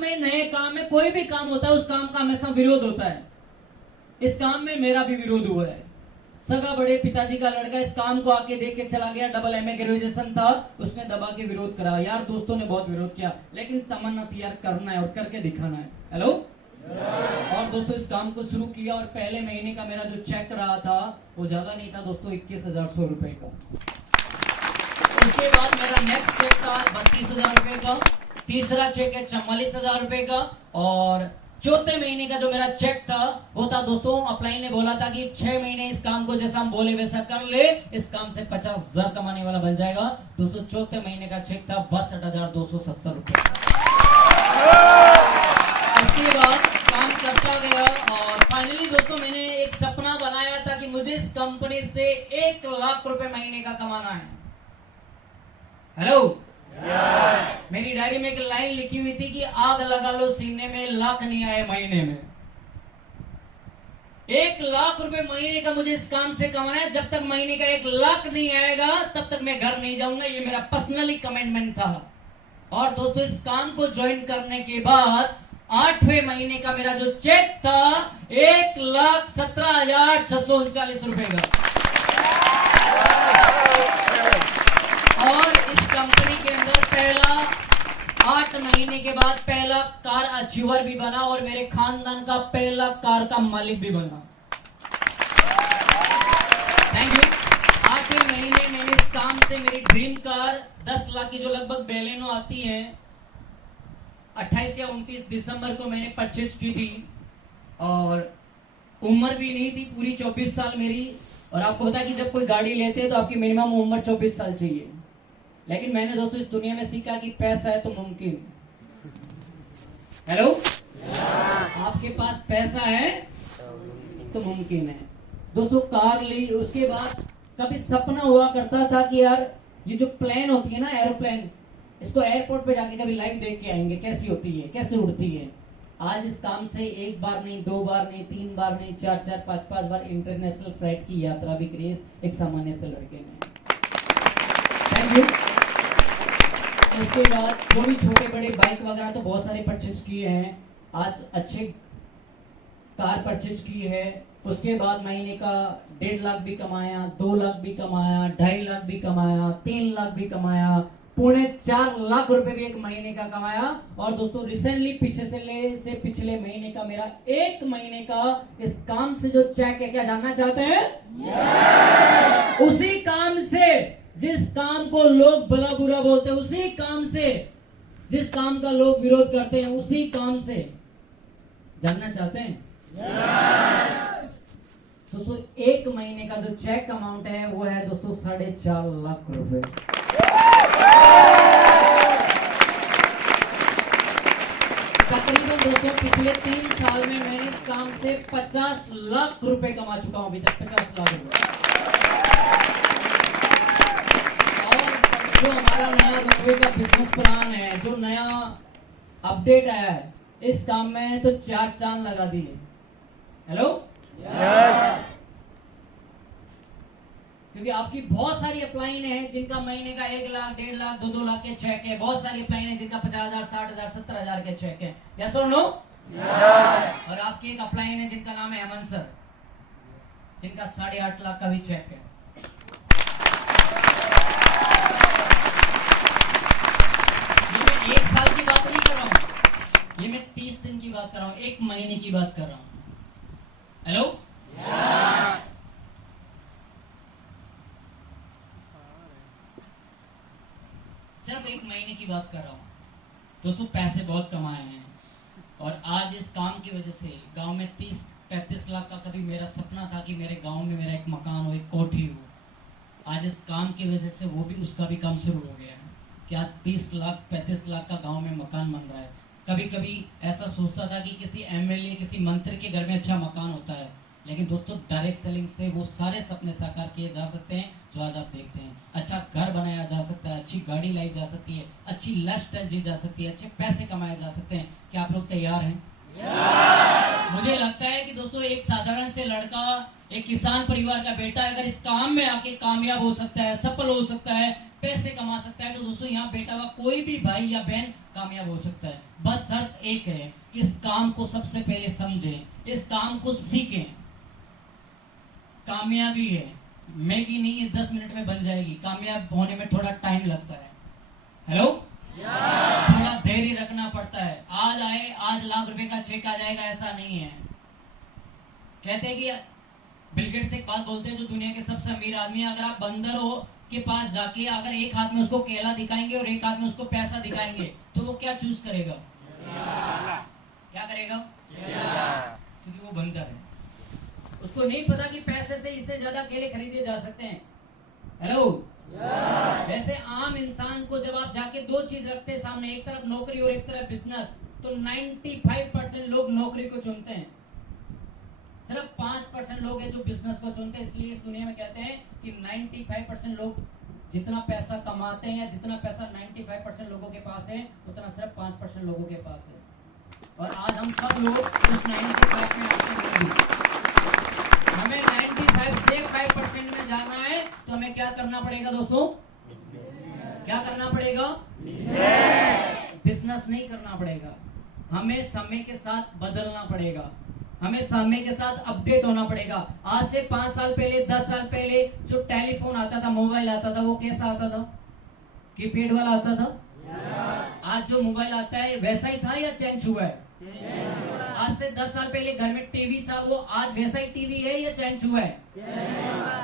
में, नए काम में, कोई भी काम होता है उस काम का हमेशा विरोध होता है। इस काम में मेरा भी विरोध हुआ है। सगा बड़े पिताजी का लड़का इस काम को आके देख के चला गया, डबल एमए ग्रेजुएशन था, उसने दबा के विरोध करा। यार दोस्तों ने बहुत विरोध किया, लेकिन तमन्ना थी यार करना है और करके दिखाना है। हेलो और दोस्तों इस काम को शुरू किया और पहले महीने का मेरा जो चेक रहा था वो ज्यादा नहीं था दोस्तों, 21,100 रुपए का। उसके बाद मेरा नेक्स्ट चेक था 32,000 रुपए का, तीसरा चेक है 44,000 रुपए का, और चौथे महीने का जो मेरा चेक था वो था दोस्तों, अप्लाई ने बोला था कि 6 महीने इस काम को जैसा हम बोले वैसा कर ले, इस काम से 50,000 कमाने वाला बन जाएगा। दोस्तों चौथे महीने का चेक था 62,270 रुपए। उसके बाद काम करता गया और फाइनली दोस्तों मैंने एक सपना बनाया था कि मुझे इस कंपनी से 1 लाख रुपए महीने का कमाना है। हेलो मेरी डायरी में एक लाइन लिखी हुई थी कि आग लगा लो सीने में, लाख नहीं आए महीने में। 1 लाख रुपए महीने का मुझे इस काम से कमाना है। जब तक महीने का 1 लाख नहीं आएगा तब तक मैं घर नहीं जाऊंगा, ये मेरा पर्सनली कमिटमेंट था। और दोस्तों इस काम को ज्वाइन करने के बाद 8वें महीने का मेरा जो चेक था 1,17,639 रुपए का। और इस कंपनी के अंदर पहला 8 महीने के बाद पहला कार अचीवर भी बना और मेरे खानदान का पहला कार का मालिक भी बना। Thank you. 8वें महीने मैंने इस काम से मेरी ड्रीम कार 10 लाख की जो लगभग बेलेनो आती है 28 या 29 दिसंबर को मैंने परचेज की थी और उम्र भी नहीं थी पूरी 24 साल मेरी। और आपको पता है कि जब कोई गाड़ी लेते हैं तो आपकी मिनिमम उम्र 24 साल चाहिए, लेकिन मैंने दोस्तों इस दुनिया में सीखा कि पैसा है तो मुमकिन। हेलो आपके पास पैसा है तो मुमकिन है। दोस्तों कार ली, उसके बाद कभी सपना हुआ करता था कि यार ये जो प्लेन होती है ना, एरोप्लेन, इसको एयरपोर्ट पे जाके कभी लाइव देख के आएंगे कैसी होती है, कैसे उड़ती है। आज इस काम से 1 बार नहीं, 2 बार नहीं, 3 बार नहीं, 4-4, 5-5 बार इंटरनेशनल फ्लाइट की यात्रा भी करी एक सामान्य से लड़के ने। Thank you. उसके बाद जो भी छोटे बड़े बाइक वगैरह तो बहुत सारे परचेज किए हैं। आज अच्छे कार परचेज की है। उसके बाद महीने का 1.5 लाख भी कमाया, 2 लाख भी कमाया, 2.5 लाख भी कमाया, 3 लाख भी कमाया, 4.5 लाख रुपए भी एक महीने का कमाया। और दोस्तों रिसेंटली पिछले महीने का मेरा 1 महीने का इस काम से जो चेक है, क्या जानना चाहते हैं? उसी काम से जिस काम को लोग भला बुरा बोलते हैं, उसी काम से जिस काम का लोग विरोध करते हैं, उसी काम से जानना चाहते हैं? दोस्तों 1 महीने का जो चेक अमाउंट है वो है दोस्तों 4.5 लाख रुपए। तकरीबन दोस्तों पिछले 3 साल में मैंने इस काम से 50 लाख रुपए कमा चुका हूं अभी तक, 50 लाख रुपए। जो हमारा नया रुपये का बिजनेस प्लान है, जो नया अपडेट आया है, इस काम में तो 4 चांद लगा दिए। हेलो क्योंकि आपकी बहुत सारी अप्लाइन है जिनका महीने का 1 लाख, 1.5 लाख, 2-2 लाख के चेक है। बहुत सारी अप्लाइन है जिनका 50,000, 60,000, 70,000 के चेक है। यस और नो? और आपकी एक अप्लाइन है जिनका नाम है हेमंत सर, जिनका 8.5 लाख का भी चेक है। ये मैं 1 साल की बात नहीं कर रहा हूं, ये मैं 30 दिन की बात कर रहा हूं, 1 महीने की बात कर रहा हूं। हेलो सिर्फ 1 महीने की बात कर रहा हूं। दोस्तों पैसे बहुत कमाए हैं और आज इस काम की वजह से गांव में 30-35 लाख का कभी मेरा सपना था कि मेरे गांव में मेरा एक मकान हो, एक कोठी हो। आज इस काम की वजह से वो भी, उसका भी काम शुरू हो गया है कि आज 30 लाख 35 लाख का गांव में मकान बन रहा है। कभी कभी ऐसा सोचता था कि किसी एमएलए, किसी मंत्री के घर में अच्छा मकान होता है, लेकिन दोस्तों डायरेक्ट सेलिंग से वो सारे सपने साकार किए जा सकते हैं जो आज आप देखते हैं। अच्छा घर बनाया जा सकता है, अच्छी गाड़ी लाई जा सकती है, अच्छी लाइफस्टाइल जी जा सकती है, अच्छे पैसे कमाए जा सकते हैं। क्या आप लोग तैयार हैं? मुझे लगता है कि दोस्तों एक साधारण से लड़का, एक किसान परिवार का बेटा अगर इस काम में आके कामयाब हो सकता है, सफल हो सकता है, पैसे कमा सकता है, तो दोस्तों यहाँ बेटा हुआ कोई भी भाई या बहन कामयाब हो सकता है। बस शर्त एक है कि इस काम को सबसे पहले समझें, इस काम को सीखें। कामयाबी है मैगी नहीं है 10 मिनट में बन जाएगी, कामयाब होने में थोड़ा टाइम लगता है। हेलो, थोड़ा धैर्य रखना पड़ता है। आज आए आज लाख रुपए का चेक आ जाएगा ऐसा नहीं है। कहते हैं कि बिल गेट्स एक बात बोलते हैं, जो दुनिया के सबसे अमीर आदमी है, अगर आप बंदर हो के पास जाके अगर एक हाथ में उसको केला दिखाएंगे और एक हाथ में उसको पैसा दिखाएंगे तो वो क्या चूज करेगा? क्या करेगा? क्योंकि वो बंदर है, उसको नहीं पता कि पैसे से इससे ज्यादा केले खरीदे जा सकते हैं। हेलो, वैसे आम इंसान को जब आप जाके दो चीज रखते हैं सामने, एक तरफ नौकरी और एक तरफ बिजनेस, तो 95% लोग नौकरी को चुनते हैं, सिर्फ 5% लोग हैं जो बिजनेस को चुनते हैं। इसलिए इस दुनिया में कहते हैं कि 95% लोग जितना पैसा कमाते हैं या जितना पैसा 95% लोगों के पास है, उतना सिर्फ 5% लोगों के पास है। और आज हम सब लोग उस 95 में आते हैं। हमें 95 से 5% में जाना है तो हमें क्या करना पड़ेगा दोस्तों? क्या करना पड़ेगा? बिजनेस नहीं करना पड़ेगा, हमें समय के साथ बदलना पड़ेगा, हमें समय के साथ अपडेट होना पड़ेगा। आज से 5 साल पहले, 10 साल पहले जो टेलीफोन आता था, मोबाइल आता था, वो कैसा आता था? कीपैड वाला आता था। आज जो मोबाइल आता है वैसा ही था या चेंज हुआ है? आज से 10 साल पहले घर में टीवी था, वो आज वैसा ही टीवी है या चेंज हुआ है?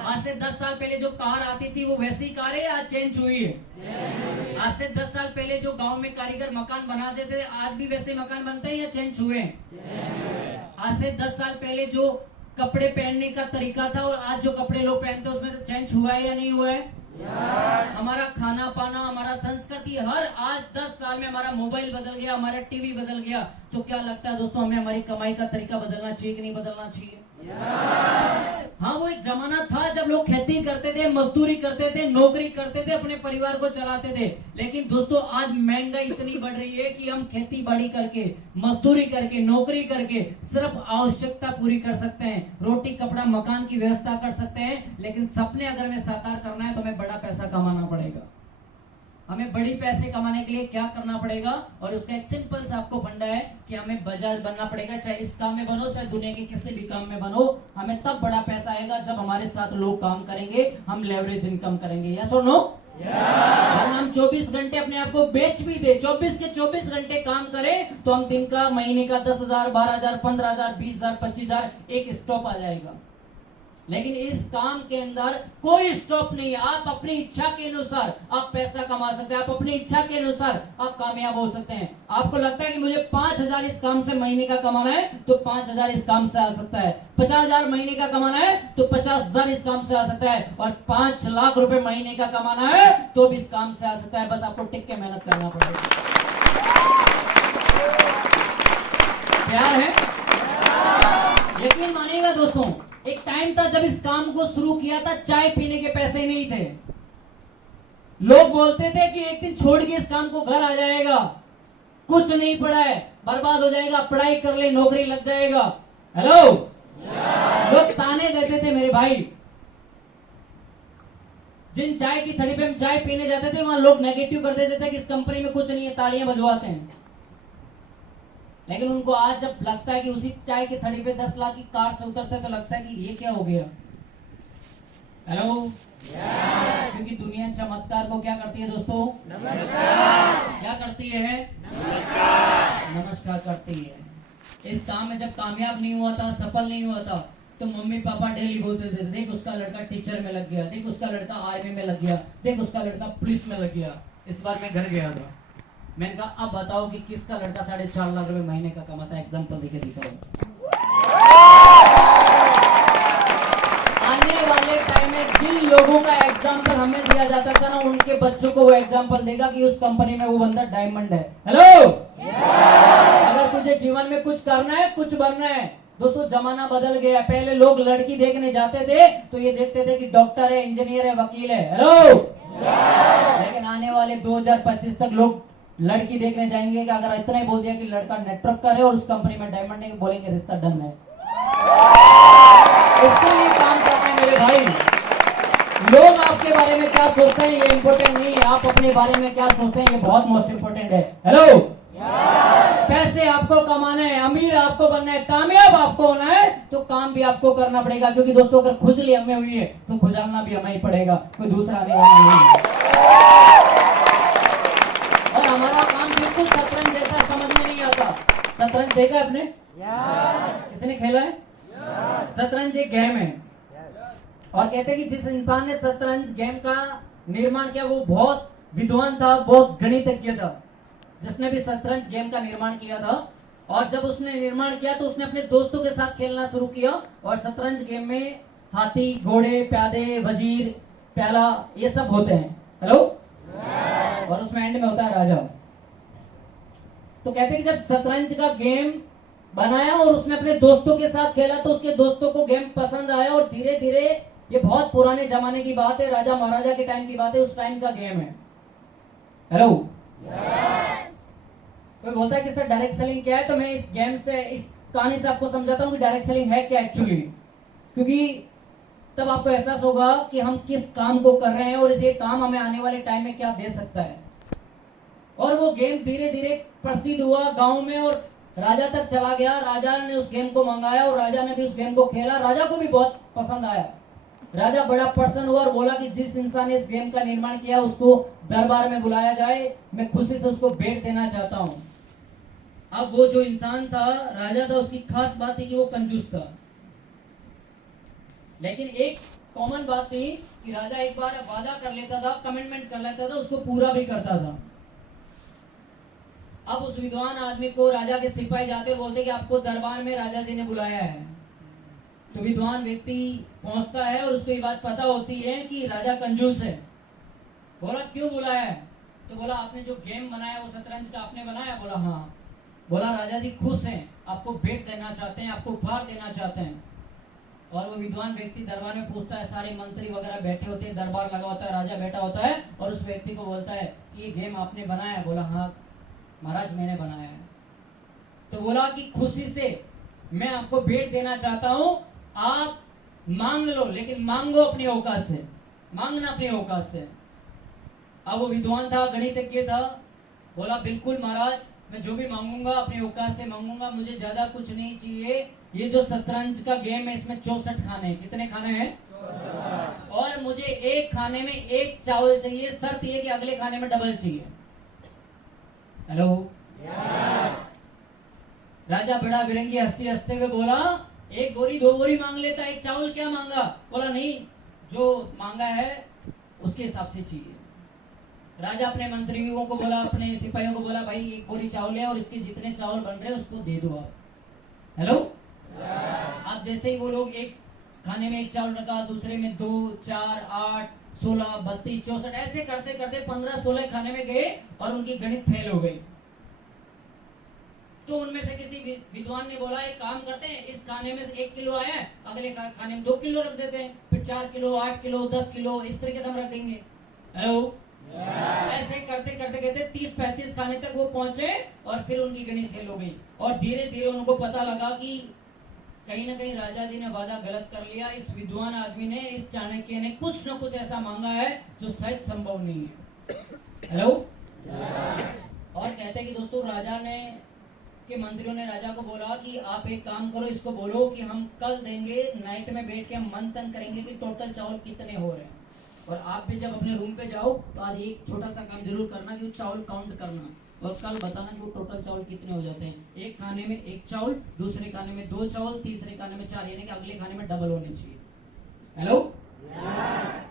आज से 10 साल पहले जो कार आती थी वो वैसी कार है, आज चेंज हुई है? आज से 10 साल पहले जो गांव में कारीगर मकान बनाते थे, आज भी वैसे मकान बनते हैं या चेंज हुए? आज से 10 साल पहले जो कपड़े पहनने का तरीका था और आज जो कपड़े लोग पहनते हैं उसमें चेंज हुआ है या नहीं हुआ है? हमारा खाना पाना, हमारा संस्कृति, हर आज 10 साल में हमारा मोबाइल बदल गया, हमारा टीवी बदल गया। तो क्या लगता है दोस्तों, हमें हमारी कमाई का तरीका बदलना चाहिए कि नहीं बदलना चाहिए? हाँ, वो एक जमाना था जब लोग खेती करते थे, मजदूरी करते थे, नौकरी करते थे, अपने परिवार को चलाते थे। लेकिन दोस्तों आज महंगाई इतनी बढ़ रही है कि हम खेती बाड़ी करके, मजदूरी करके, नौकरी करके सिर्फ आवश्यकता पूरी कर सकते हैं, रोटी कपड़ा मकान की व्यवस्था कर सकते हैं। लेकिन सपने अगर हमें साकार करना है तो हमें बड़ा पैसा कमाना पड़ेगा। हमें बड़ी पैसे कमाने के लिए क्या करना पड़ेगा? और उसका एक सिंपल सा आपको फंडा है कि हमें बजाज बनना पड़ेगा। चाहे इस काम में बनो, चाहे दुनिया के किसी भी काम में बनो, हमें तब बड़ा पैसा आएगा जब हमारे साथ लोग काम करेंगे, हम लेवरेज इनकम करेंगे। यस और नो? हम 24 घंटे अपने आप को बेच भी दे, 24 के 24 घंटे काम करें तो हम दिन का, महीने का 10,000, 12,000, 15,000, 20,000, 25,000 एक स्टॉप आ जाएगा। लेकिन इस काम के अंदर कोई स्टॉप नहीं है। आप अपनी इच्छा के अनुसार आप पैसा कमा सकते हैं, आप अपनी इच्छा के अनुसार आप कामयाब हो सकते हैं। आपको लगता है कि मुझे 5,000 इस काम से महीने का कमाना है तो 5,000 इस काम से आ सकता है। 50,000 महीने का कमाना है तो 50,000 इस काम से आ सकता है। और 5 लाख रुपए महीने का कमाना है तो भी इस काम से आ सकता है। बस आपको टिक के मेहनत करना पड़ेगा। प्यार है? यकीन मानिएगा दोस्तों, एक टाइम था जब इस काम को शुरू किया था, चाय पीने के पैसे नहीं थे। लोग बोलते थे कि एक दिन छोड़ के इस काम को घर आ जाएगा, कुछ नहीं पढ़ा है, बर्बाद हो जाएगा, पढ़ाई कर ले, नौकरी लग जाएगा। हेलो, लोग ताने देते थे मेरे भाई। जिन चाय की थड़ी पे हम चाय पीने जाते थे वहां लोग नेगेटिव कर देते थे कि इस कंपनी में कुछ नहीं है, तालियां बजवाते हैं। लेकिन उनको आज जब लगता है कि उसी चाय की थड़ी पे 10 लाख की कार से उतरते हैं तो लगता है कि ये क्या हो गया। हेलो, क्योंकि दुनिया चमत्कार को क्या करती है दोस्तों? नमस्कार। क्या करती है? नमस्कार। नमस्कार करती है। इस काम में जब कामयाब नहीं हुआ था, सफल नहीं हुआ था, तो मम्मी पापा डेली बोलते थे, देख उसका लड़का टीचर में लग गया, देख उसका लड़का आर्मी में लग गया, देख उसका लड़का पुलिस में लग गया। इस बार मैं घर गया था, मैंने कहा अब बताओ कि किसका लड़का 4.5 लाख रुपए महीने का कमाता है। एग्जाम्पल देके दिखाओ। आने वाले टाइम में जिन लोगों का एग्जाम्पल हमें दिया जाता था ना, उनके बच्चों को वो एग्जाम्पल देगा कि उस कंपनी में वो बंदा डायमंड है। हेलो, अगर तुझे जीवन में कुछ करना है, कुछ बनना है, दोस्तों जमाना बदल गया। पहले लोग लड़की देखने जाते थे तो ये देखते थे कि डॉक्टर है, इंजीनियर है, वकील है। हेलो, लेकिन आने वाले 2025 तक लोग लड़की देखने जाएंगे कि अगर इतना ही बोल दिया कि लड़का नेटवर्क का है और उस कंपनी में डायमंड है, बोलेंगे रिश्ता डन है। इसके लिए काम करते हैं मेरे भाई। लोग आपके बारे में क्या सोचते हैं ये इंपॉर्टेंट नहीं है, आप अपने बारे में क्या सोचते हैं ये बहुत मोस्ट इंपॉर्टेंट है। हेलो, पैसे आपको कमाना है, अमीर आपको बनना है, कामयाब आपको होना है, तो काम भी आपको करना पड़ेगा। क्योंकि दोस्तों अगर खुजली हमें हुई है तो खुजालना भी हमें ही पड़ेगा, कोई दूसरा आने वाला नहीं है। और हमारा काम बिल्कुल शतरंज जैसा समझ में नहीं आता। शतरंज देखा आपने? किसने खेला है? शतरंज एक गेम है और कहते हैं कि जिस इंसान ने शतरंज गेम का निर्माण किया वो बहुत विद्वान था, बहुत गणितज्ञ था, जिसने भी शतरंज गेम का निर्माण किया था। और जब उसने निर्माण किया तो उसने अपने दोस्तों के साथ खेलना शुरू किया और शतरंज गेम में हाथी, घोड़े, प्यादे, वजीर, प्याला ये सब होते हैं। हेलो, और उसमें एंड में होता है राजा। तो कहते हैं कि जब शतरंज का गेम बनाया और उसने अपने दोस्तों के साथ खेला तो उसके दोस्तों को गेम पसंद आया और धीरे धीरे, ये बहुत पुराने जमाने की बात है, राजा महाराजा के टाइम की बात है, उस टाइम का गेम है। हेलो, कोई बोलता है कि सर डायरेक्ट सेलिंग क्या है, तो मैं इस गेम से, इस कहानी से आपको समझाता हूं कि डायरेक्ट सेलिंग है क्या एक्चुअली। क्योंकि तब आपको एहसास होगा कि हम किस काम को कर रहे हैं और ये काम हमें आने वाले टाइम में क्या दे सकता है। और वो गेम धीरे धीरे प्रसिद्ध हुआ गांव में और राजा तक चला गया। राजा ने उस गेम को मंगाया और राजा ने भी उस गेम को खेला। राजा को भी बहुत पसंद आया। राजा बड़ा प्रसन्न हुआ और बोला कि जिस इंसान ने इस गेम का निर्माण किया उसको दरबार में बुलाया जाए, मैं खुशी से उसको भेंट देना चाहता हूं। अब वो जो इंसान था, राजा था, उसकी खास बात थी कि वो कंजूस था। लेकिन एक कॉमन बात थी कि राजा एक बार वादा कर लेता था, कमिटमेंट कर लेता था, उसको पूरा भी करता था। अब उस विद्वान आदमी को राजा के सिपाही जाते बोलते कि आपको दरबार में राजा जी ने बुलाया है। तो विद्वान व्यक्ति पहुंचता है और उसको ये बात पता होती है कि राजा कंजूस है। बोला क्यों बुलाया है? तो बोला आपने जो गेम बनाया वो शतरंज का आपने बनाया? बोला हाँ। बोला राजा जी खुश हैं, आपको भेंट देना चाहते हैं, आपको उपहार देना चाहते हैं। और वो विद्वान व्यक्ति दरबार में पूछता है, सारे मंत्री वगैरह बैठे होते हैं, दरबार लगा होता है, राजा बैठा होता है और उस व्यक्ति को बोलता है कि ये गेम आपने बनाया? बोला हाँ महाराज मैंने बनाया है। तो बोला कि खुशी से मैं आपको भेंट देना चाहता हूं, आप मांग लो, लेकिन मांगो अपनी औकात से, मांगना अपनी औकात से। अब वो विद्वान था, गणितज्ञ था, बोला बिल्कुल महाराज, मैं जो भी मांगूंगा अपनी औकात से मांगूंगा, मुझे ज्यादा कुछ नहीं चाहिए। ये जो शतरंज का गेम है इसमें 64 खाने हैं। कितने खाने हैं? 64। और मुझे एक खाने में एक चावल चाहिए, शर्त ये कि अगले खाने में डबल चाहिए। हेलो, राजा बड़ा विरंगी हंसी हंसते हुए बोला एक बोरी दो बोरी मांग लेता, एक चावल क्या मांगा? बोला नहीं, जो मांगा है उसके हिसाब से चाहिए। राजा अपने मंत्रियों को बोला, अपने सिपाहियों को बोला भाई एक बोरी चावल है और इसके जितने चावल बन रहे हैं उसको दे दो आप। हेलो, अब जैसे ही वो लोग एक खाने में एक चावल रखा, दूसरे में 2, 4, 8, 16, 32, 64 ऐसे करते करते 15-16 खाने में गए और उनकी गणित फेल हो गई। तो उनमें से किसी विद्वान ने बोला एक काम करते हैं, इस खाने में 1 किलो आया है, अगले खाने में 2 किलो रख देते हैं, फिर 4 किलो, 8 किलो, 10 किलो इस तरीके से हम रख देंगे। हेलो, ऐसे करते करते कहते 30-35 खाने तक वो पहुंचे और फिर उनकी गणित फेल हो गई। और धीरे धीरे उनको पता लगा कि कहीं ना कहीं राजा जी ने वादा गलत कर लिया। इस विद्वान आदमी ने, इस चाणक्य ने कुछ न कुछ ऐसा मांगा है जो शायद संभव नहीं है। हेलो, और कहते हैं कि दोस्तों राजा ने के मंत्रियों ने राजा को बोला कि आप एक काम करो, इसको बोलो कि हम कल देंगे, नाइट में बैठ के हम मंथन करेंगे कि टोटल चावल कितने हो रहे हैं। और आप भी जब अपने रूम पे जाओ तो आज एक छोटा सा काम जरूर करना कि वो चावल काउंट करना और कल बताना कि वो टोटल चावल कितने हो जाते हैं। एक खाने में 1 चावल, दूसरे खाने में 2 चावल, तीसरे खाने में 4, यानी कि अगले खाने में डबल होने चाहिए। हेलो,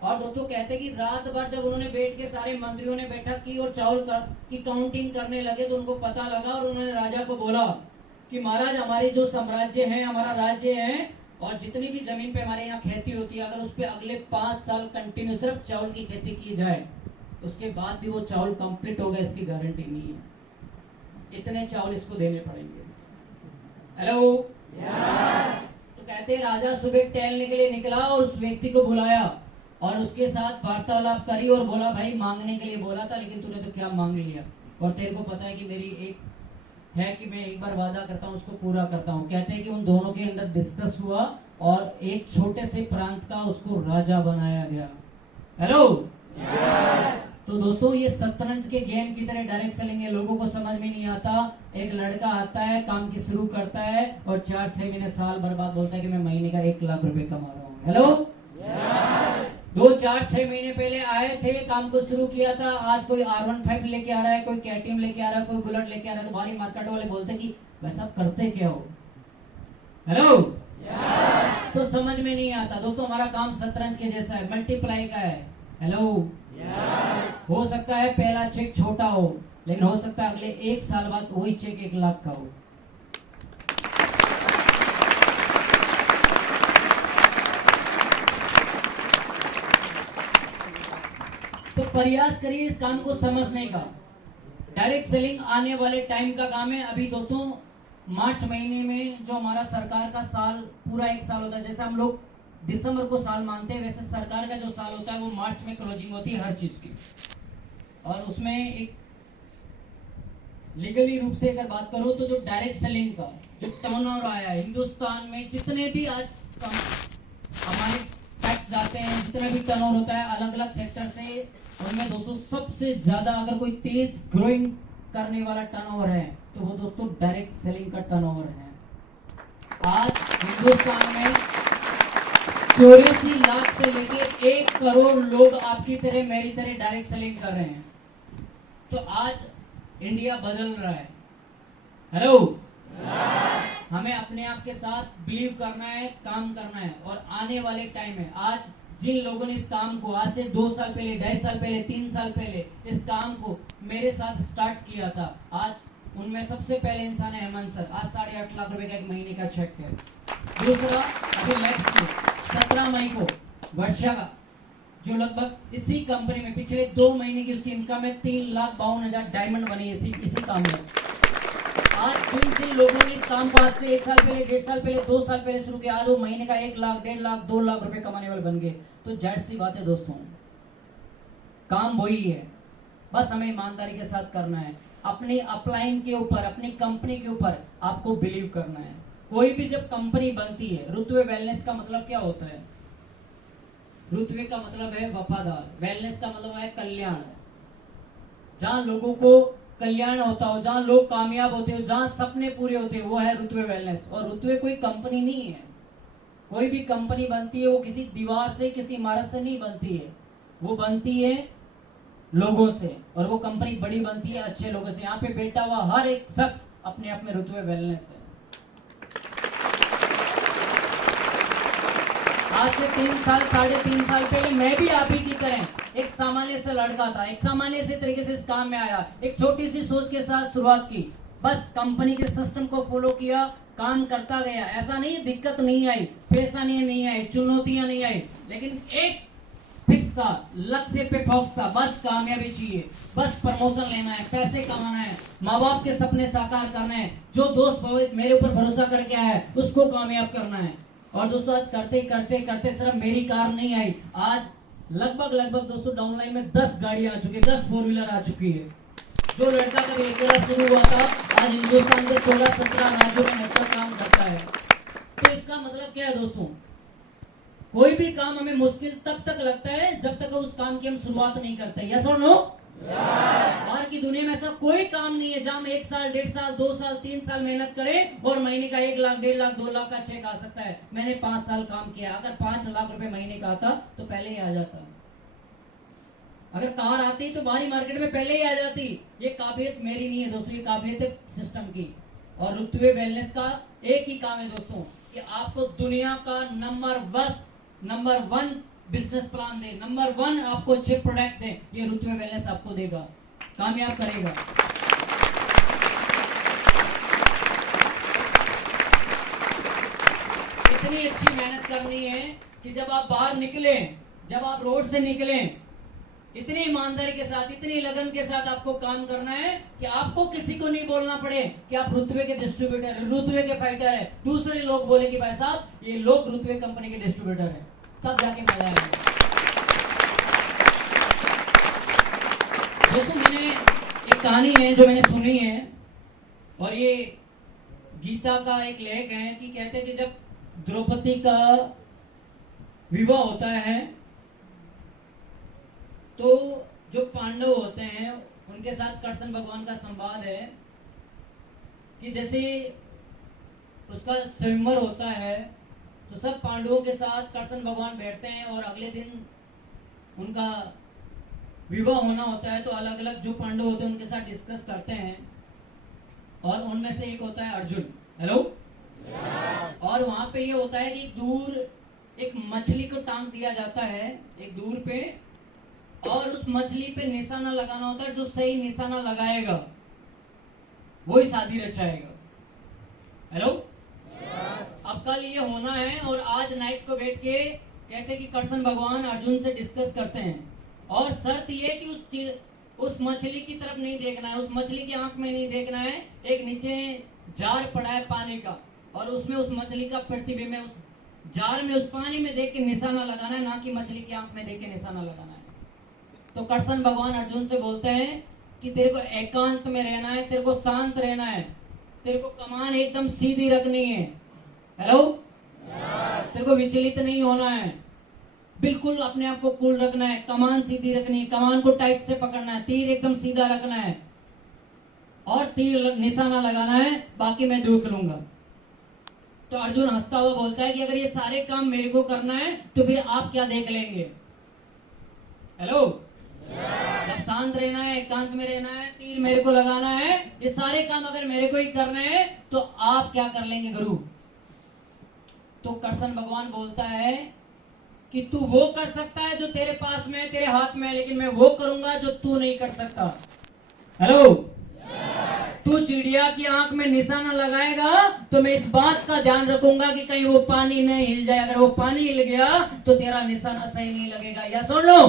और दोस्तों कहते हैं कि रात भर जब उन्होंने बैठ के सारे मंत्रियों ने बैठक की और चावल की काउंटिंग करने लगे तो उनको पता लगा और उन्होंने राजा को बोला कि महाराज हमारी जो साम्राज्य है, हमारा राज्य है और जितनी भी जमीन पे हमारे यहाँ खेती होती है, अगर उस पे अगले 5 साल कंटिन्यू सिर्फ चावल की खेती की जाए उसके बाद भी वो चावल कंप्लीट होगा इसकी गारंटी नहीं है। इतने चावल इसको देने पड़ेंगे। हेलो, तो कहते हैं राजा सुबह टहलने के लिए निकला और उस व्यक्ति को बुलाया और उसके साथ वार्तालाप करी और बोला भाई मांगने के लिए बोला था लेकिन तूने तो क्या मांग लिया। और तेरे को पता है कि मेरी एक है कि मैं एक बार वादा करता हूँ उसको पूरा करता हूँ। कहते हैं कि उन दोनों के अंदर डिस्कस हुआ और एक छोटे से प्रांत का उसको राजा बनाया गया। हेलो तो दोस्तों ये शतरंज के गेम की तरह डायरेक्ट सेलिंग है, लोगों को समझ में नहीं आता। एक लड़का आता है, काम की शुरू करता है और 4-6 महीने साल बर्बाद बोलता है कि मैं महीने का 1 लाख रुपए कमा रहा हूँ। हेलो 2-4-6 महीने पहले आए थे, काम को शुरू किया था, आज कोई R15 लेके आ रहा है, कोई KTM लेके आ रहा है, कोई बुलेट लेके आ रहा है, तो बाहरी मार्केट वाले बोलते हैं कि वैसा करते क्या हो। हेलो तो समझ में नहीं आता दोस्तों। हमारा काम शतरंज के जैसा है, मल्टीप्लाई का है। हेलो हो सकता है पहला चेक छोटा हो, लेकिन हो सकता है अगले 1 साल बाद वही चेक 1 लाख का हो। तो प्रयास करिए इस काम को समझने का। डायरेक्ट सेलिंग आने वाले टाइम का काम है। अभी दोस्तों मार्च महीने में जो हमारा सरकार का साल पूरा 1 साल होता है, जैसे हम लोग दिसंबर को साल मानते हैं, वैसे सरकार का जो साल होता है वो मार्च में क्लोजिंग होती है हर चीज की। और उसमें एक लीगली रूप से अगर बात करो तो जो डायरेक्ट सेलिंग का जो टर्नओवर आया है हिंदुस्तान में, जितने भी आज हमारे टैक्स जाते हैं, जितना भी टर्नओवर होता है अलग अलग सेक्टर से, उनमें दोस्तों सबसे ज्यादा अगर कोई तेज ग्रोइंग करने वाला टर्नओवर है तो वो दोस्तों डायरेक्ट सेलिंग का टर्नओवर है। आज हिंदुस्तान में 84 लाख से लेके 1 करोड़ लोग आपकी तरह मेरी तरह डायरेक्ट सेलिंग कर रहे हैं। तो आज इंडिया बदल रहा है। हेलो हमें अपने आप के साथ बिलीव करना है, काम करना है और आने वाले टाइम में आज जिन लोगों ने इस काम को आज से 2 साल पहले, 2.5 साल पहले, 3 साल पहले इस काम को मेरे साथ स्टार्ट किया था, आज उनमें सबसे पहले इंसान है हेमंत सर। आज 8.5 लाख रुपए का 1 महीने का चेक है। दूसरा अभी नेक्स्ट 17 मई को वर्षा जो लगभग इसी कंपनी में पिछले 2 महीने की उसकी इनकम है 3,52,000 डायमंड बनी है इसी काम में। आज जिन लोगों ने इस काम को आज से 1 साल पहले, 1.5 साल पहले, 2 साल पहले शुरू किया, आज वो महीने का 1 लाख, 1.5 लाख, 2 लाख रुपए कमाने वाले बन गए। तो जाहिर सी बात है दोस्तों, काम वही है, बस हमें ईमानदारी के साथ करना है। अपनी अपलाइन के ऊपर, अपनी कंपनी के ऊपर आपको बिलीव करना है। कोई भी जब कंपनी बनती है, रुतबे वेलनेस का मतलब क्या होता है? रुतबे का मतलब है वफादार, वेलनेस का मतलब है कल्याण। जहां लोगों को कल्याण होता हो, जहां लोग कामयाब होते हो, जहां सपने पूरे होते हो, वो है रुतबे वेलनेस। और रुतबे कोई कंपनी नहीं है। कोई भी कंपनी बनती है वो किसी दीवार से, किसी इमारत से नहीं बनती है, वो बनती है लोगों से। और वो कंपनी बड़ी बनती है अच्छे लोगों से। यहाँ पे बैठा हुआ हर एक शख्स अपने आप में रुतबे वेलनेस है। आज से 3 साल, 3.5 साल पहले मैं भी आप ही की तरह एक सामान्य से लड़का था, एक सामान्य से तरीके से इस काम में आया, एक छोटी सी सोच के साथ शुरुआत की, बस कंपनी के सिस्टम को फॉलो किया, काम करता गया। ऐसा नहीं दिक्कत नहीं आई, परेशानियां नहीं आई, चुनौतियां नहीं आई, लेकिन एक फिक्स था, लक्ष्य पे फोकस था, बस कामयाबी चाहिए, बस प्रमोशन लेना है, पैसे कमाना है, माँ बाप के सपने साकार करना है, जो दोस्त मेरे ऊपर भरोसा करके आया है उसको कामयाब करना है। और दोस्तों आज करते करते करते सिर्फ मेरी कार नहीं आई, आज लगभग दोस्तों डाउनलाइन में 10 गाड़ियां आ चुकी है, 10 4 व्हीलर आ चुकी है। जो लड़का कभी अकेला शुरू हुआ था, आज हिंदुस्तान के 16-17 राज्यों में नेटवर्क काम करता है। तो इसका मतलब क्या है दोस्तों? कोई भी काम हमें मुश्किल तब तक लगता है जब तक उस काम की हम शुरुआत नहीं करते। यस और नो? बाहर की दुनिया में ऐसा कोई काम नहीं है जहां हम 1 साल, 1.5 साल, 2 साल, 3 साल मेहनत करें और महीने का 1 लाख, 1.5 लाख, 2 लाख का चेक आ सकता है। मैंने 5 साल काम किया, अगर 5 लाख रुपए महीने का आता तो पहले ही आ जाता। अगर कार आती तो बाहरी मार्केट में पहले ही आ जाती। ये काबिलियत मेरी नहीं है दोस्तों, ये काबिलियत है सिस्टम की। और रुतबे वेलनेस का एक ही काम है दोस्तों कि आपको दुनिया का नंबर 1 बिजनेस प्लान दे, नंबर 1 आपको अच्छे प्रोडक्ट दे। ये रुतबे वेलनेस आपको देगा, कामयाब करेगा। इतनी अच्छी मेहनत करनी है कि जब आप बाहर निकले, जब आप रोड से निकले, इतनी ईमानदारी के साथ, इतनी लगन के साथ आपको काम करना है कि आपको किसी को नहीं बोलना पड़े कि आप रुतबे के डिस्ट्रीब्यूटर, रुतबे के फाइटर है। दूसरे लोग बोले कि भाई साहब ये लोग रुतबे कंपनी के डिस्ट्रीब्यूटर है, तब जाके मजा आएगा। दोस्तों मैंने एक कहानी है जो मैंने सुनी है, और ये गीता का एक लेख है कि कहते हैं कि जब द्रौपदी का विवाह होता है तो जो पांडव होते हैं उनके साथ कृष्ण भगवान का संवाद है कि जैसे उसका स्वयंवर होता है तो सब पांडवों के साथ कृष्ण भगवान बैठते हैं और अगले दिन उनका विवाह होना होता है तो अलग अलग जो पांडव होते हैं उनके साथ डिस्कस करते हैं, और उनमें से एक होता है अर्जुन। हेलो और वहां पे ये होता है कि दूर एक मछली को टांग दिया जाता है एक दूर पे, और उस मछली पे निशाना लगाना होता है, जो सही निशाना लगाएगा वही शादी रचाएगा। हेलो अब कल ये होना है और आज नाइट को बैठ के कहते हैं कि कृष्ण भगवान अर्जुन से डिस्कस करते हैं, और शर्त ये कि उस मछली की तरफ नहीं देखना है, उस मछली की आंख में नहीं देखना है। एक नीचे जार पड़ा है पानी का और उसमें उस मछली का प्रतिबिंब है, उस जार में उस पानी में देख के निशाना लगाना है, ना कि मछली की आंख में देख के निशाना लगाना है। तो कृष्ण भगवान अर्जुन से बोलते हैं कि तेरे को एकांत में रहना है, तेरे को शांत रहना है, तेरे को कमान एकदम सीधी रखनी है। हेलो तेरे को विचलित नहीं होना है, बिल्कुल अपने आप को कूल रखना है, कमान सीधी रखनी है, कमान को टाइट से पकड़ना है, तीर एकदम सीधा रखना है और तीर निशाना लगाना है, बाकी मैं देख लूंगा। तो अर्जुन हंसता हुआ बोलता है कि अगर ये सारे काम मेरे को करना है तो फिर आप क्या देख लेंगे। हेलो जब शांत रहना है, एकांत में रहना है, तीर मेरे को लगाना है, ये सारे काम अगर मेरे को ही करने हैं तो आप क्या कर लेंगे गुरु। तो कृष्ण भगवान बोलता है कि तू वो कर सकता है जो तेरे पास में है, तेरे हाथ में है, लेकिन मैं वो करूंगा जो तू नहीं कर सकता। हेलो तू चिड़िया की आंख में निशाना लगाएगा तो मैं इस बात का ध्यान रखूंगा कि कहीं वो पानी नहीं हिल जाए, अगर वो पानी हिल गया तो तेरा निशाना सही नहीं लगेगा। या सुन लो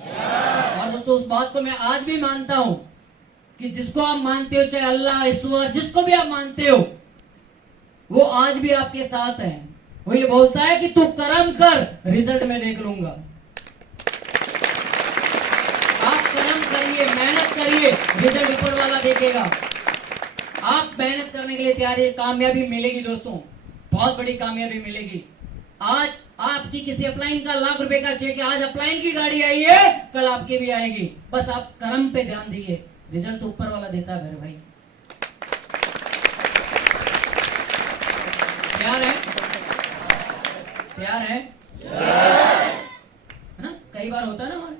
और दोस्तों उस बात को मैं आज भी मानता हूं कि जिसको आप मानते हो, चाहे अल्लाह ईश्वर जिसको भी आप मानते हो, वो आज भी आपके साथ है। वो ये बोलता है कि तू कर्म कर, रिजल्ट मैं देख लूंगा। आप कर्म करिए, मेहनत करिए, रिजल्ट ऊपर वाला देखेगा। आप मेहनत करने के लिए तैयार है, कामयाबी मिलेगी दोस्तों, बहुत बड़ी कामयाबी मिलेगी। आज आपकी किसी अपलाइन का लाख रुपए का चेक है, आज अपलाइन की गाड़ी आई है, कल आपकी भी आएगी। बस आप कर्म पे ध्यान दीजिए, रिजल्ट ऊपर वाला देता है मेरे भाई। तैयार है? तैयार है? ना कई बार होता है ना हमारे,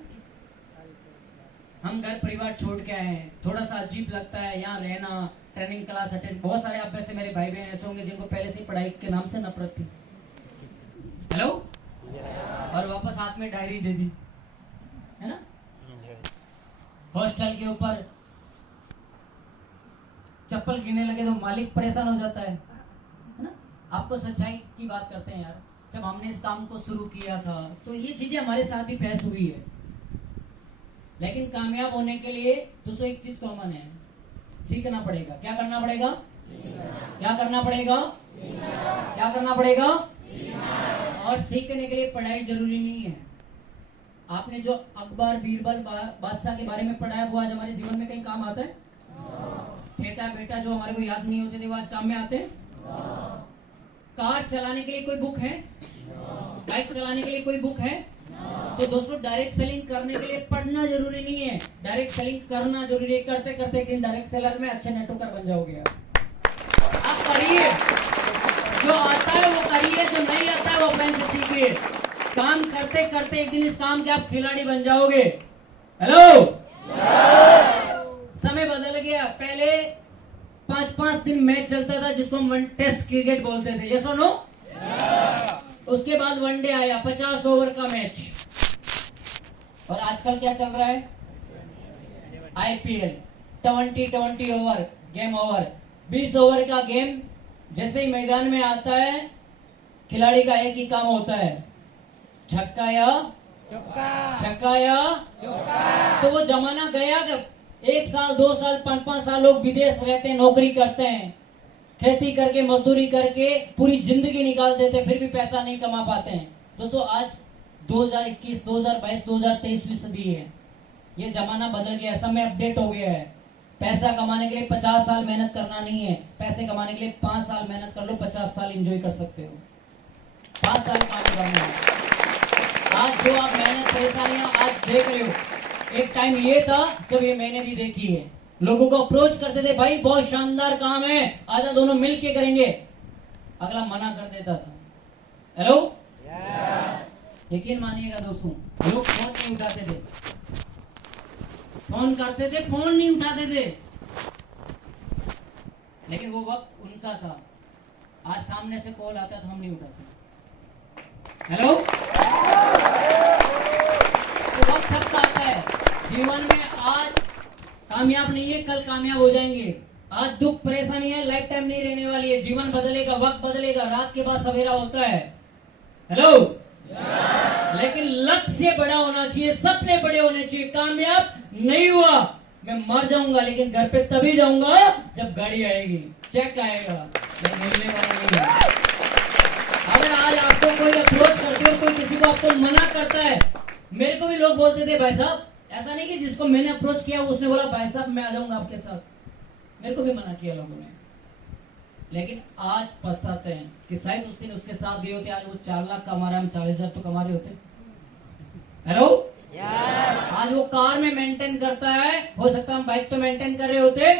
हम घर परिवार छोड़ के आए हैं, थोड़ा सा अजीब लगता है यहाँ रहना, ट्रेनिंग क्लास अटेंड। बहुत सारे आप वैसे मेरे भाई बहन ऐसे होंगे जिनको पहले से पढ़ाई के नाम से नफरत थी। हेलो और वापस हाथ में डायरी दे दी, है ना। हॉस्टल के ऊपर चप्पल गिनने लगे तो मालिक परेशान हो जाता है ना। आपको सच्चाई की बात करते हैं यार, जब हमने इस काम को शुरू किया था तो ये चीजें हमारे साथ भी फेस हुई है, लेकिन कामयाब होने के लिए दोस्तों एक चीज कॉमन है, सीखना पड़ेगा। क्या करना पड़ेगा? क्या करना पड़ेगा? क्या करना पड़ेगा? और सीखने के लिए पढ़ाई जरूरी नहीं है। आपने जो अकबर बीरबल बादशाह के बारे में पढ़ा है वो आज हमारे जीवन में कहीं काम आता है? ठेठा बेटा जो हमारे को याद नहीं होते थे वो आज काम में आते हैं? कार चलाने के लिए कोई बुक है? बाइक चलाने के लिए कोई बुक है? तो दोस्तों डायरेक्ट सेलिंग करने के लिए पढ़ना जरूरी नहीं है, डायरेक्ट सेलिंग करना जरूरी है। करते करते एक दिन डायरेक्ट सेलर में अच्छे नेटवर्कर बन जाओगे। आप करिए, जो आता है वो करिए, जो नहीं आता है वो अपने से सीखिए। काम करते करते एक दिन इस काम के आप खिलाड़ी बन जाओगे। हेलो समय बदल गया, पहले 5-5 दिन मैच चलता था जिसको हम टेस्ट क्रिकेट बोलते थे, ये सुनो। उसके बाद वनडे आया, 50 ओवर का मैच। और आजकल क्या चल रहा है? IPL 20 over, game over. 20 over का गेम जैसे ही मैदान में आता है, खिलाड़ी का एक ही काम होता है, छक्का या छक्का या चौका। तो वो जमाना गया कि 1 साल 2 साल 5-5 साल लोग विदेश रहते हैं, नौकरी करते हैं, खेती करके मजदूरी करके पूरी जिंदगी निकाल देते, फिर भी पैसा नहीं कमा पाते हैं। दोस्तों आज 2021, 2022, 2023वीं सदी है, ये जमाना बदल गया है, समय अपडेट हो गया है। पैसा कमाने के लिए 50 साल मेहनत करना नहीं है, पैसे कमाने के लिए 5 साल मेहनत कर लो, 50 साल एंजॉय कर सकते हो। 5 साल काम करना है। आज जो आप मेहनत परेशानियां आज देख रहे हो, एक टाइम ये था जब ये मैंने भी देखी है, लोगों को अप्रोच करते थे, भाई बहुत शानदार काम है, आजा दोनों मिल के करेंगे, अगला मना कर देता था। हेलो, यकीन मानिएगा दोस्तों, लोग फोन नहीं उठाते थे, फोन करते थे, फोन नहीं उठाते थे, लेकिन वो वक्त उनका था। आज सामने से कॉल आता तो हम नहीं उठाते। हेलो, तो वक्त सबका आता है जीवन में। आज कामयाब नहीं है, कल कामयाब हो जाएंगे। आज दुख परेशानी है, लाइफ टाइम नहीं रहने वाली है। जीवन बदलेगा, वक्त बदलेगा, रात के बाद सवेरा होता है। हेलो, लेकिन लक्ष्य बड़ा होना चाहिए, सपने बड़े होने चाहिए। कामयाब नहीं हुआ, मैं मर जाऊंगा, लेकिन घर पे तभी जाऊंगा जब गाड़ी आएगी, चेक आएगा, मिलने वाला नहीं है। अगर आज आपको कोई अप्रोच करते हो, कोई किसी को आपको मना करता है, मेरे को भी लोग बोलते थे भाई साहब, ऐसा नहीं कि जिसको मैंने अप्रोच किया उसने बोला भाई साहब मैं आ जाऊंगा आपके साथ, मेरे को भी मना किया लोगों ने। लेकिन आज पछताते हैं कि शायद उस दिन उसके साथ गए होते, आज वो 4 लाख कमा रहा है, हम 40,000 तो कमा रहे होते। हेलो, आज वो कार में मेंटेन करता है, हो सकता है हम बाइक तो मेंटेन कर रहे होते।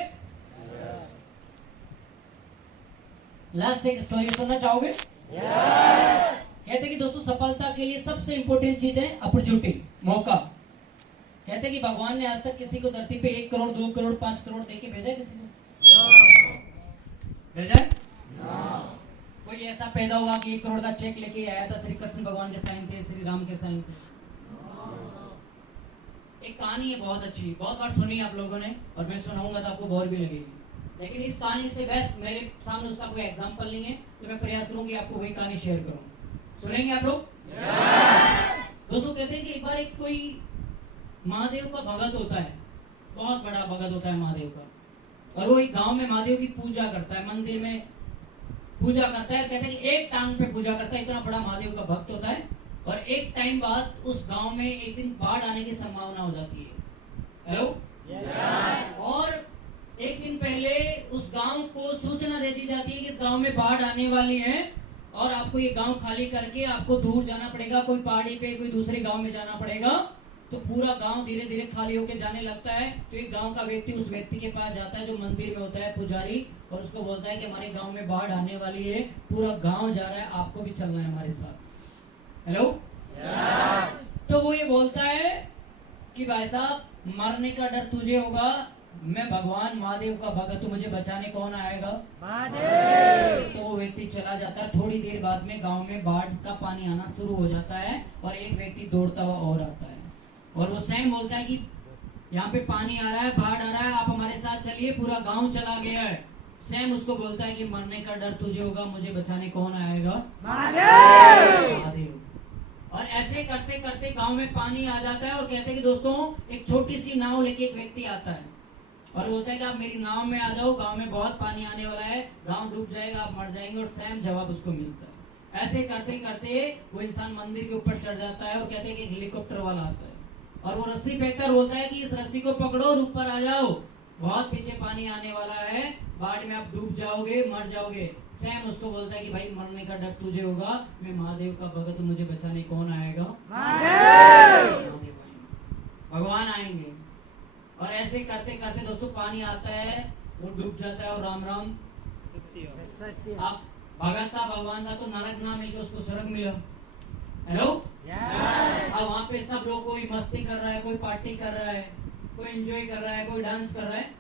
लास्ट एक स्टोरी सुनना चाहोगे? कहते कि दोस्तों सफलता के लिए सबसे इंपॉर्टेंट चीज है अपॉर्चुनिटी, मौका। कहते कि भगवान ने आज तक किसी को धरती पे 1 करोड़ 2 करोड़ 5 करोड़ देके भेजा है? किसी को भेजा है? कोई ऐसा पैदा हुआ कि 1 करोड़ का चेक लेके आया था, श्री कृष्ण भगवान के साइन थे, श्री राम के साइन थे? एक कहानी है बहुत अच्छी, बहुत बार सुनी आप लोगों ने, और मैं सुनाऊंगा तो आपको बोर भी लगेगी, लेकिन इस कहानी से बेस्ट मेरे सामने उसका कोई एग्जांपल नहीं है, तो मैं प्रयास करूंगी आपको वही कहानी शेयर करूं। सुनेंगे आप लोग? दोस्तों कहते हैं कि एक बार एक कोई महादेव का भगत होता है, बहुत बड़ा भगत होता है महादेव का, और वो एक गांव में महादेव की पूजा करता है, मंदिर में पूजा करता है। कहते हैं कि एक टांग पे पूजा करता है, इतना बड़ा महादेव का भक्त होता है। और एक टाइम बाद उस गांव में एक दिन बाढ़ आने की संभावना हो जाती है। हेलो, और एक दिन पहले उस गांव को सूचना दे दी जाती है कि इस गांव में बाढ़ आने वाली है, और आपको ये गांव खाली करके आपको दूर जाना पड़ेगा, कोई पहाड़ी पे कोई दूसरे गांव में जाना पड़ेगा। तो पूरा गांव धीरे धीरे खाली होके जाने लगता है। तो एक गांव का व्यक्ति उस व्यक्ति के पास जाता है जो मंदिर में होता है, पुजारी, और उसको बोलता है कि हमारे गांव में बाढ़ आने वाली है, पूरा गांव जा रहा है, आपको भी चलना है हमारे साथ। हेलो, तो वो ये बोलता है कि भाई साहब मरने का डर तुझे होगा, मैं भगवान महादेव का भगत हूं, मुझे बचाने कौन आएगा? महादेव। तो वो व्यक्ति चला जाता है। थोड़ी देर बाद में गांव में बाढ़ का पानी आना शुरू हो जाता है, और एक व्यक्ति दौड़ता हुआ और आता है, और वो स्वयं बोलता है कि यहाँ पे पानी आ रहा है, बाढ़ आ रहा है, आप हमारे साथ चलिए, पूरा गांव चला गया है। स्वयं उसको बोलता है कि मरने का डर तुझे होगा, मुझे बचाने कौन आएगा? महादेव। और ऐसे करते करते गांव में पानी आ जाता है, और कहते हैं कि दोस्तों एक छोटी सी नाव लेके एक व्यक्ति आता है, और बोलता है कि आप मेरी नाव में आ जाओ, गांव में बहुत पानी आने वाला है, गांव डूब जाएगा, आप मर जाएंगे। और स्वयं जवाब उसको मिलता है। ऐसे करते करते वो इंसान मंदिर के ऊपर चढ़ जाता है, और कहते हैं कि एक हेलीकॉप्टर वाला आता है, और वो रस्सी फेंककर बोलता है कि इस रस्सी को पकड़ो और ऊपर आ जाओ, बहुत पीछे पानी आने वाला है, बाढ़ में आप डूब जाओगे, मर जाओगे। सैम उसको बोलता है कि भाई मरने का डर तुझे होगा, मैं महादेव का भगत, मुझे बचाने कौन आएगा? महादेव। भगवान आएंगे। और ऐसे करते करते दोस्तों पानी आता है, वो डूब जाता है, और राम राम आप भगत था भगवान का, तो नरक ना मिलके उसको स्वर्ग मिला। हेलो, अब वहाँ पे सब लोग कोई मस्ती कर रहा है, कोई पार्टी कर रहा है, कोई एंजॉय कर रहा है, कोई डांस कर रहा है।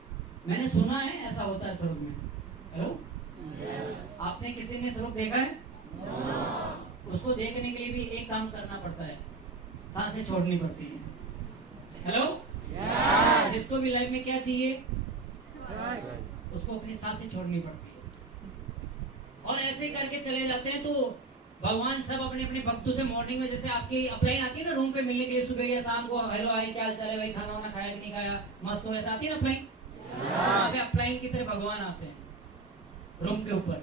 मैंने सुना है ऐसा होता है स्वर्ग में। हेलो, आपने किसी ने स्वर्ग देखा है? उसको देखने के लिए भी एक काम करना पड़ता है, सांसें छोड़नी पड़ती है। हेलो, जिसको भी लाइफ में क्या चाहिए, उसको अपनी सांसें छोड़नी पड़ती है। और ऐसे करके चले जाते हैं। तो भगवान सब अपने अपने भक्तों से मॉर्निंग में, जैसे आपकी अपलाइन आती है ना रूम पे मिलने के लिए सुबह या शाम को, हेलो आई क्या हाल चाल है भाई, खाना वाना खाया कि नहीं खाया, मस्त हो, ऐसा आती है ना अपलाइन? अपलाइन की तरह भगवान आते हैं रूम के ऊपर।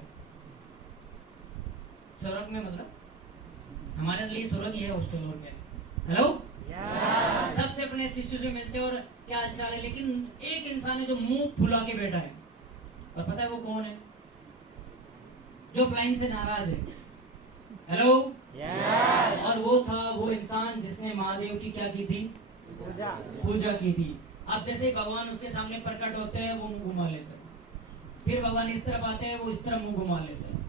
स्वर्ग में मतलब हमारे लिए स्वर्ग ही है, हॉस्टल और क्या। हेलो, सबसे अपने शिष्य से मिलते हैं और क्या हालचाल है, लेकिन एक इंसान है जो मुंह फुला के बैठा है, और पता है वो कौन है? जो प्लान से नाराज है। हेलो। और वो इंसान जिसने महादेव की क्या की थी? पूजा की थी। अब जैसे भगवान उसके सामने प्रकट होते हैं वो मुंह घुमा लेते हैं, फिर भगवान इस तरफ आते हैं वो इस तरफ मुंह घुमा लेते हैं।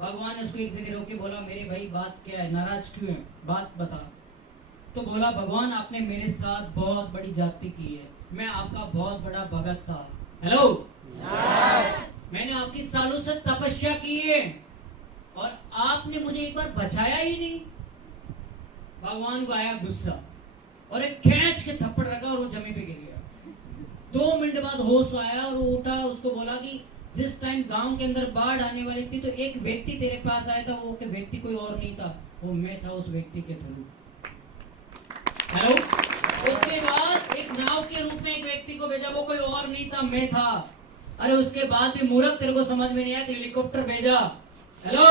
भगवान ने उसको एक जगह रोक के बोला, मेरे भाई बात क्या है, नाराज क्यों है, बात बता। तो बोला, भगवान आपने मेरे साथ बहुत बड़ी जाति की है, मैं आपका बहुत बड़ा भगत था। हेलो। मैंने आपकी सालों से तपस्या की है और आपने मुझे एक बार बचाया ही नहीं। भगवान को आया गुस्सा और एक खींच के थप्पड़ रखा और वो जमीन पे गिर गया। 2 मिनट बाद होश आया और वो उठा, उसको बोला कि जिस टाइम गांव के अंदर बाढ़ आने वाली थी तो एक व्यक्ति तेरे पास आया था, वो व्यक्ति कोई और नहीं था, वो मैं था उस व्यक्ति के थ्रू। हेलो। उसके बाद एक नाव के रूप में एक व्यक्ति को भेजा, वो कोई और नहीं था, मैं था। अरे उसके बाद भी मूर्ख तेरे को समझ में नहीं आया तो हेलीकॉप्टर भेजा। हेलो।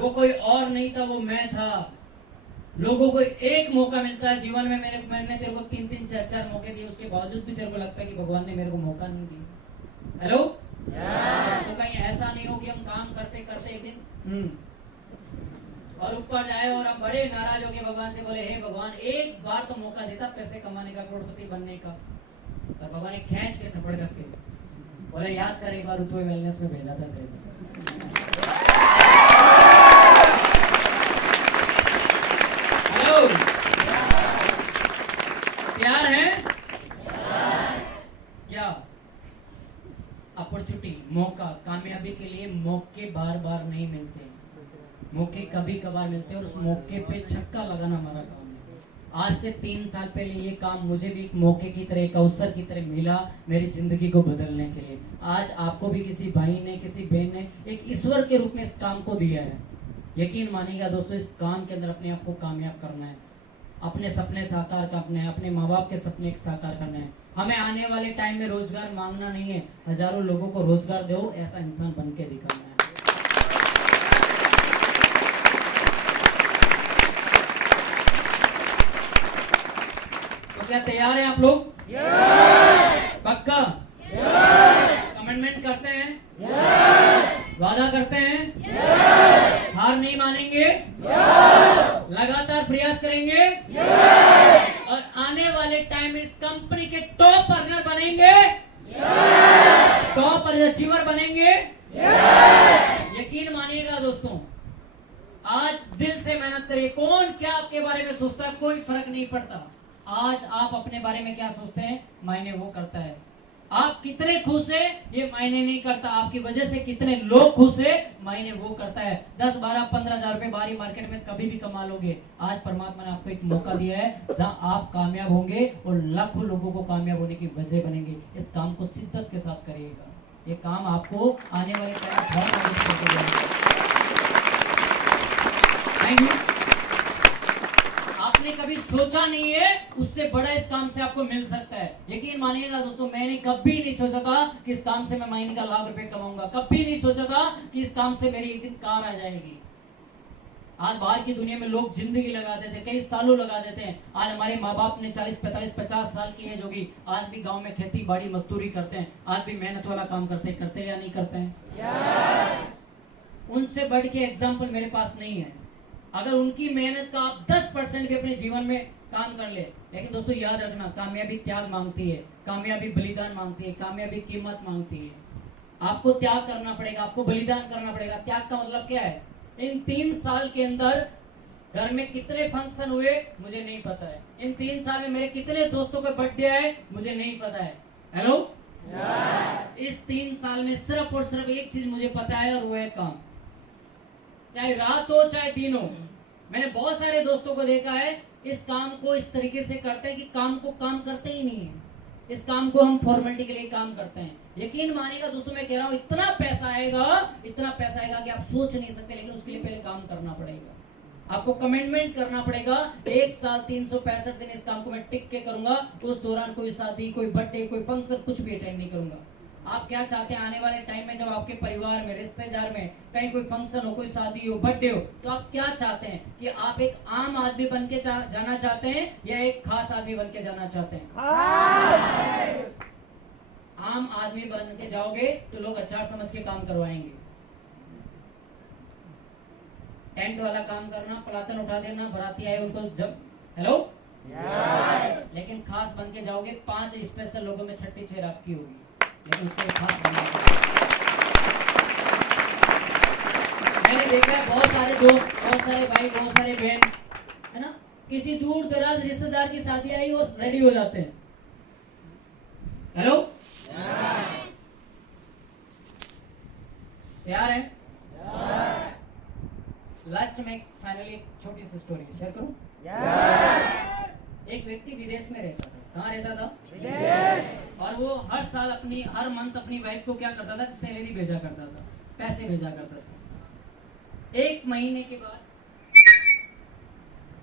वो कोई और नहीं था, वो मैं था। लोगों को एक मौका मिलता है जीवन में, मैंने तेरे को 3-3, 4-4 मौके दिए, उसके बावजूद भी तेरे को लगता है कि भगवान ने मेरे को मौका नहीं दिया। हेलो। तो कहीं ऐसा नहीं हो कि हम काम करते करते एक दिन और ऊपर जाए और हम बड़े नाराज हो गए भगवान से, बोले हे भगवान एक बार तो मौका देता पैसे कमाने का, करोड़पति बनने का। तो भगवान ने खींच के थप्पड़ कस के बोले, याद कर एक बार ऋतु वेलनेस में भेजा था तेरे। हेलो। तैयार है? क्या अपॉर्चुनिटी, मौका, कामयाबी के लिए मौके बार बार नहीं मिलते, मौके कभी कभार मिलते हैं और उस मौके पे छक्का लगाना हमारा काम है। आज से 3 साल पहले ये काम मुझे भी एक मौके की तरह, एक अवसर की तरह मिला मेरी जिंदगी को बदलने के लिए। आज आपको भी किसी भाई ने, किसी बहन ने एक ईश्वर के रूप में इस काम को दिया है। यकीन मानिएगा दोस्तों, इस काम के अंदर अपने आप को कामयाब करना है, अपने सपने साकार करने हैं, अपने माँ बाप के सपने साकार करने हैं। हमें आने वाले टाइम में रोजगार मांगना नहीं है, हजारों लोगों को रोजगार दो, ऐसा इंसान बन के दिखाना है। तो क्या तैयार हैं आप लोग? पक्का? कमिटमेंट करते हैं? वादा करते हैं? हार नहीं मानेंगे? लगातार प्रयास करेंगे और आने वाले टाइम में इस कंपनी के टॉप अर्नर बनेंगे, टॉप अचीवर बनेंगे। यकीन मानिएगा दोस्तों, आज दिल से मेहनत करिए। कौन क्या आपके बारे में सोचता है कोई फर्क नहीं पड़ता। आज आप अपने बारे में क्या सोचते हैं मायने वो करता है। आप कितने खुश है ये मायने नहीं करता, आपकी वजह से कितने लोग खुश है मायने वो करता है। 10, 12, 15 हजार रुपए बाहरी मार्केट में कभी भी कमा लोगे। आज परमात्मा ने आपको एक मौका दिया है जहां आप कामयाब होंगे और लाखों लोगों को कामयाब होने की वजह बनेंगे। इस काम को शिद्दत के साथ करिएगा, ये काम आपको आने वाले टाइम में बहुत मदद करेगा। Thank you. आपने कभी सोचा नहीं है उससे बड़ा इस काम से आपको मिल सकता है। यकीन मानिएगा दोस्तों, मैंने कभी नहीं सोचा था कि इस काम से मैं महीने का लाख रुपए कमाऊंगा। कभी नहीं सोचा था कि इस काम से मेरी एक दिन कार आ जाएगी। आज बाहर की दुनिया में लोग जिंदगी लगा देते, कई सालों लगा देते हैं। आज हमारे माँ बाप ने 40, 45, 50 साल की एज होगी, आज भी गांव में खेती बाड़ी मजदूरी करते हैं, आज भी मेहनत वाला काम करते हैं या नहीं करते हैं? उनसे बढ़ के एग्जाम्पल मेरे पास नहीं है। अगर उनकी मेहनत का आप 10% भी अपने जीवन में काम कर ले। लेकिन दोस्तों याद रखना, कामयाबी त्याग मांगती है, कामयाबी बलिदान मांगती है, कामयाबी कीमत मांगती है। आपको त्याग करना पड़ेगा, आपको बलिदान करना पड़ेगा। त्याग का मतलब क्या है? इन 3 साल के अंदर घर में कितने फंक्शन हुए मुझे नहीं पता है। इन 3 साल में मेरे कितने दोस्तों के बर्थडे आए मुझे नहीं पता है। हेलो। इस 3 साल में सिर्फ और सिर्फ एक चीज मुझे पता है और वो है काम। चाहे रात हो चाहे दिन हो। मैंने बहुत सारे दोस्तों को देखा है इस काम को इस तरीके से करते हैं कि काम को काम करते ही नहीं है। इस काम को हम फॉर्मेलिटी के लिए काम करते हैं। यकीन मानिएगा दोस्तों, मैं कह रहा हूं इतना पैसा आएगा कि आप सोच नहीं सकते। लेकिन उसके लिए पहले काम करना पड़ेगा, आपको कमिटमेंट करना पड़ेगा। 1 साल 365 दिन इस काम को मैं टिक के करूंगा। उस दौरान कोई शादी, कोई बर्थडे, कोई फंक्शन कुछ भी अटेंड नहीं करूंगा। आप क्या चाहते हैं आने वाले टाइम में, जब आपके परिवार में, रिश्तेदार में कहीं कोई फंक्शन हो, कोई शादी हो, बर्थडे हो, तो आप क्या चाहते हैं कि आप एक आम आदमी बन के जाना चाहते हैं या एक खास आदमी बन के जाना चाहते हैं? आम आदमी बन के जाओगे तो लोग अच्छा समझ के काम करवाएंगे। टेंट वाला काम करना, पलातन उठा देना, बराती आए उनको जब हेलो लेकिन खास बन के जाओगे, 5 स्पेशल लोगों में छठी चेयर आपकी होगी, लेकिन उसको खास बनना। मैंने देखा है बहुत सारे दोस्त, बहुत सारे भाई, बहुत सारे बहन, है ना, किसी दूर दराज रिश्तेदार की शादी आई और रेडी हो जाते हैं। हेलो तैयार है? लास्ट में फाइनली एक छोटी सी स्टोरी शेयर करूं। एक व्यक्ति विदेश में रहता था। कहाँ रहता था? विदेश। और वो हर साल हर मंथ अपनी वाइफ को क्या करता था? सैलरी भेजा करता था, पैसे भेजा करता था। 1 महीने के बाद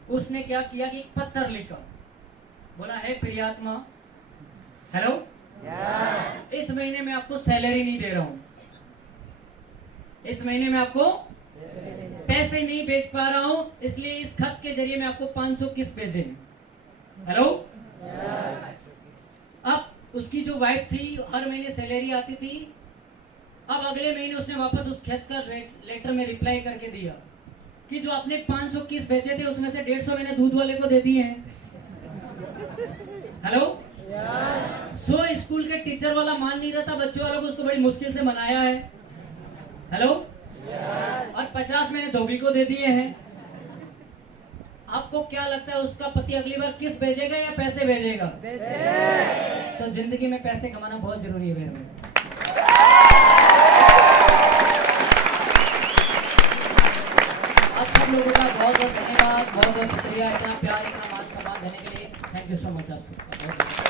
उसने क्या किया कि एक पत्थर लिखा, बोला, हे प्रियात्मा, हेलो, इस महीने में आपको सैलरी नहीं दे रहा हूं, इस महीने में आपको पैसे नहीं भेज पा रहा हूं, इसलिए इस खत के जरिए मैं आपको 500 किस्त भेजे। हेलो अब उसकी जो वाइफ थी, हर महीने सैलरी आती थी। अब अगले महीने उसने वापस उस खत का लेटर में रिप्लाई करके दिया कि जो आपने 500 किस्त भेजे थे उसमें से 150 मैंने दूध वाले को दे दिए हैं। हेलो सो स्कूल के टीचर वाला मान नहीं रहा था, बच्चों वालों को उसको बड़ी मुश्किल से मनाया है। हेलो और 50 मैंने धोबी को दे दिए हैं। आपको क्या लगता है उसका पति अगली बार किस भेजेगा या पैसे भेजेगा? पैसे। तो जिंदगी में पैसे कमाना बहुत जरूरी है मेरे में। आप सब लोगों का बहुत बहुत धन्यवाद, बहुत बहुत शुक्रिया इतना प्यार, इतना मान सम्मान देने के लिए। थैंक यू सो मच आप सबका।